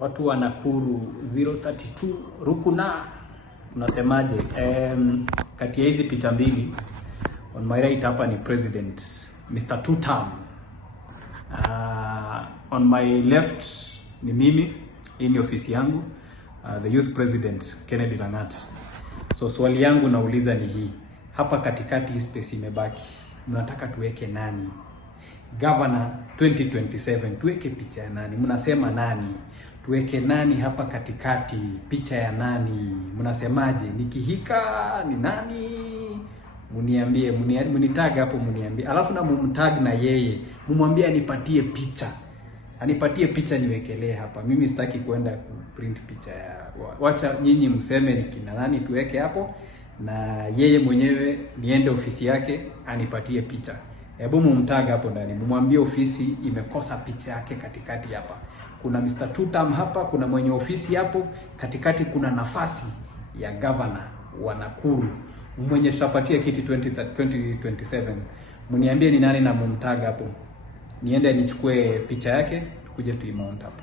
Watu wa Nakuru 032 Rukuna, unasemaje? Kati ya hizi picha mbili, on my right hapa ni President Mr. Two Term. On my left ni mimi, hii ni ofisi yangu, the Youth President Kennedy Langat. So swali yangu nauliza ni hii, hapa katikati hii space imebaki, mnataka tuweke nani? Governor 2027 tuweke picha ya nani? Mnasema nani? Tuweke nani hapa katikati? Picha ya nani? Mnasemaje? Ni Kihika? Ni nani? Muniambie, munitag hapo muniambie. Alafu na mumtag na yeye. Mumwambie anipatie picha. Anipatie picha niwekelee hapa. Mimi sitaki kwenda kuprint picha ya. Wacha nyinyi mseme ni kina nani tuweke hapo, na yeye mwenyewe niende ofisi yake anipatie picha. Hebu mumtag hapo ndani, mumwambie ofisi imekosa picha yake katikati hapa. Kuna Mr. Two Term hapa, kuna mwenye ofisi hapo, katikati kuna nafasi ya governor wa Nakuru. Mwenye tutapatia kiti 2027. Mniambie ni nani na mumtag hapo. Niende nichukue picha yake, tukuje tuimount hapo.